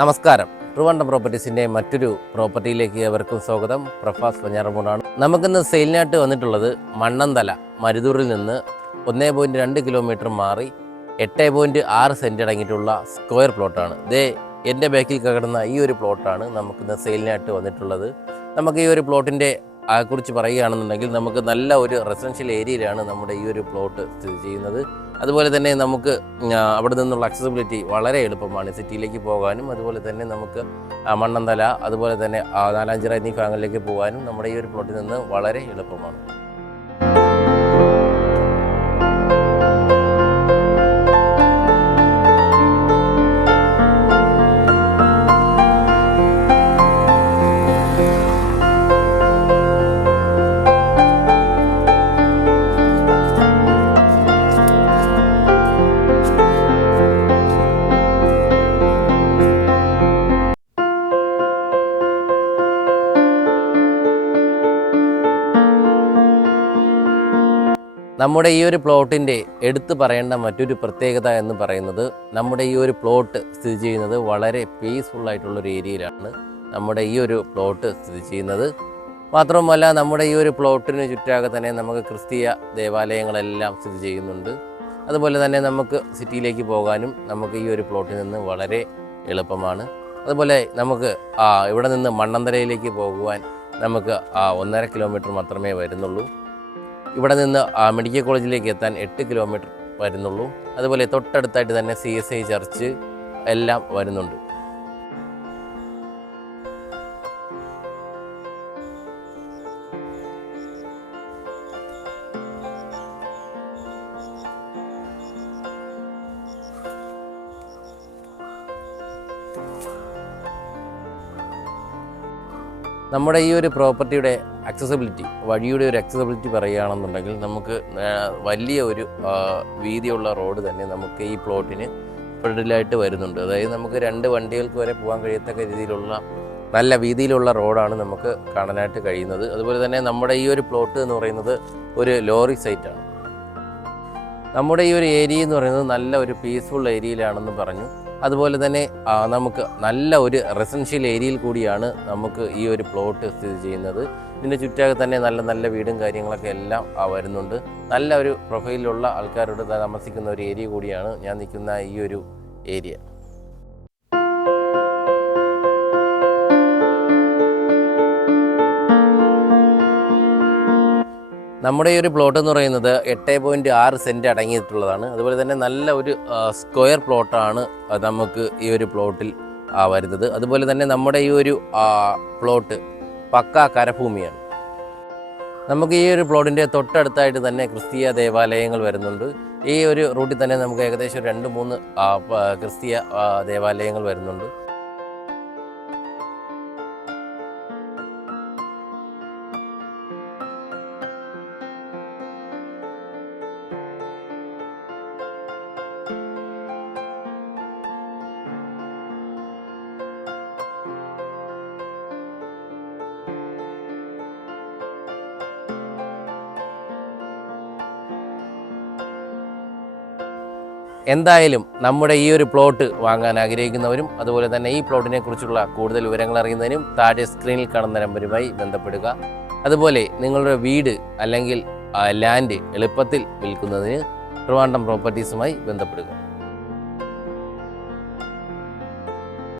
നമസ്കാരം. ട്രിവാൻഡ്രം പ്രോപ്പർട്ടീസിൻ്റെ മറ്റൊരു പ്രോപ്പർട്ടിയിലേക്ക് ഏവർക്കും സ്വാഗതം. പ്രഫാസ് പഞ്ഞാറമൂടാണ്. നമുക്കിന്ന് സെയിലിനായിട്ട് വന്നിട്ടുള്ളത് മണ്ണന്തല മരുതൂരിൽ നിന്ന് 1.2 കിലോമീറ്റർ മാറി 8.6 സെൻറ്റ് അടങ്ങിയിട്ടുള്ള സ്ക്വയർ പ്ലോട്ടാണ്. എൻ്റെ ബാക്കിൽ കിടക്കുന്ന ഈ ഒരു പ്ലോട്ടാണ് നമുക്കിന്ന് സെയിലിനായിട്ട് വന്നിട്ടുള്ളത്. നമുക്ക് ഈ ഒരു പ്ലോട്ടിൻ്റെ കുറിച്ച് പറയുകയാണെന്നുണ്ടെങ്കിൽ നമുക്ക് നല്ല ഒരു റെസിഡൻഷ്യൽ ഏരിയയിലാണ് നമ്മുടെ ഈ ഒരു പ്ലോട്ട് സ്ഥിതി ചെയ്യുന്നത്. അതുപോലെ തന്നെ നമുക്ക് അവിടെ നിന്നുള്ള അക്സസിബിലിറ്റി വളരെ എളുപ്പമാണ്. സിറ്റിയിലേക്ക് പോകാനും അതുപോലെ തന്നെ നമുക്ക് മണ്ണന്തല അതുപോലെ തന്നെ നാലാഞ്ചിറ എന്നീ ഭാഗങ്ങളിലേക്ക് പോകാനും നമ്മുടെ ഈ ഒരു പ്ലോട്ടിൽ നിന്ന് വളരെ എളുപ്പമാണ്. നമ്മുടെ ഈ ഒരു പ്ലോട്ടിൻ്റെ എടുത്തു പറയേണ്ട മറ്റൊരു പ്രത്യേകത എന്ന് പറയുന്നത് നമ്മുടെ ഈ ഒരു പ്ലോട്ട് സ്ഥിതി ചെയ്യുന്നത് വളരെ പീസ്ഫുള്ളായിട്ടുള്ളൊരു ഏരിയയിലാണ് നമ്മുടെ ഈ ഒരു പ്ലോട്ട് സ്ഥിതി ചെയ്യുന്നത്. മാത്രമല്ല നമ്മുടെ ഈ ഒരു പ്ലോട്ടിന് ചുറ്റാകെ തന്നെ നമുക്ക് ക്രിസ്തീയ ദേവാലയങ്ങളെല്ലാം സ്ഥിതി ചെയ്യുന്നുണ്ട്. അതുപോലെ തന്നെ നമുക്ക് സിറ്റിയിലേക്ക് പോകാനും നമുക്ക് ഈ ഒരു പ്ലോട്ടിൽ നിന്ന് വളരെ എളുപ്പമാണ്. അതുപോലെ നമുക്ക് ഇവിടെ നിന്ന് മണ്ണന്തലയിലേക്ക് പോകുവാൻ നമുക്ക് 1.5 കിലോമീറ്റർ മാത്രമേ വരുന്നുള്ളൂ. ഇവിടെ നിന്ന് മെഡിക്കൽ കോളേജിലേക്ക് എത്താൻ 8 കിലോമീറ്റർ വരുന്നുള്ളൂ. അതുപോലെ തൊട്ടടുത്തായിട്ട് തന്നെ CSI ചർച്ച് എല്ലാം വരുന്നുണ്ട്. നമ്മുടെ ഈ ഒരു പ്രോപ്പർട്ടിയുടെ അക്സസിബിലിറ്റി, വഴിയുടെ ഒരു അക്സസിബിലിറ്റി പറയുകയാണെന്നുണ്ടെങ്കിൽ നമുക്ക് വലിയ ഒരു വീതിയുള്ള റോഡ് തന്നെ നമുക്ക് ഈ പ്ലോട്ടിന് ഫ്രണ്ടിലായിട്ട് വരുന്നുണ്ട്. അതായത് നമുക്ക് 2 വണ്ടികൾക്ക് വരെ പോകാൻ കഴിയത്തക്ക രീതിയിലുള്ള നല്ല വീതിയിലുള്ള റോഡാണ് നമുക്ക് കാണാനായിട്ട് കഴിയുന്നത്. അതുപോലെ തന്നെ നമ്മുടെ ഈ ഒരു പ്ലോട്ട് എന്ന് പറയുന്നത് ഒരു ലോറി സൈറ്റാണ്. നമ്മുടെ ഈ ഒരു ഏരിയ എന്ന് പറയുന്നത് നല്ല ഒരു പീസ്ഫുൾ ഏരിയയിലാണെന്ന് പറഞ്ഞു. അതുപോലെ തന്നെ നമുക്ക് നല്ല ഒരു റെസിഡൻഷ്യൽ ഏരിയയിൽ കൂടിയാണ് നമുക്ക് ഈ ഒരു പ്ലോട്ട് സ്ഥിതി ചെയ്യുന്നത്. ഇതിൻ്റെ ചുറ്റാകെ തന്നെ നല്ല നല്ല വീടും കാര്യങ്ങളൊക്കെ എല്ലാം വരുന്നുണ്ട്. നല്ല ഒരു പ്രൊഫൈലിലുള്ള ആൾക്കാരോട് താമസിക്കുന്ന ഒരു ഏരിയ കൂടിയാണ് ഞാൻ നിൽക്കുന്ന ഈ ഒരു ഏരിയ. നമ്മുടെ ഈ ഒരു പ്ലോട്ട് എന്ന് പറയുന്നത് 8.6 സെൻറ്റ് അടങ്ങിയിട്ടുള്ളതാണ്. അതുപോലെ തന്നെ നല്ല ഒരു സ്ക്വയർ പ്ലോട്ടാണ് നമുക്ക് ഈ ഒരു പ്ലോട്ടിൽ വരുന്നത്. അതുപോലെ തന്നെ നമ്മുടെ ഈ ഒരു പ്ലോട്ട് പക്കാ കരഭൂമിയാണ്. നമുക്ക് ഈ ഒരു പ്ലോട്ടിൻ്റെ തൊട്ടടുത്തായിട്ട് തന്നെ ക്രിസ്തീയ ദേവാലയങ്ങൾ വരുന്നുണ്ട്. ഈ ഒരു റൂട്ടിൽ തന്നെ നമുക്ക് ഏകദേശം 2-3 ക്രിസ്തീയ ദേവാലയങ്ങൾ വരുന്നുണ്ട്. എന്തായാലും നമ്മുടെ ഈ ഒരു പ്ലോട്ട് വാങ്ങാൻ ആഗ്രഹിക്കുന്നവരും അതുപോലെ തന്നെ ഈ പ്ലോട്ടിനെ കുറിച്ചുള്ള കൂടുതൽ വിവരങ്ങൾ അറിയുന്നതിനും താഴെ സ്ക്രീനിൽ കാണുന്ന നമ്പറുമായി ബന്ധപ്പെടുക. അതുപോലെ നിങ്ങളുടെ വീട് അല്ലെങ്കിൽ ലാൻഡ് എളുപ്പത്തിൽ വിൽക്കുന്നതിന് ട്രിവാൻഡ്രം പ്രോപ്പർട്ടീസുമായി ബന്ധപ്പെടുക.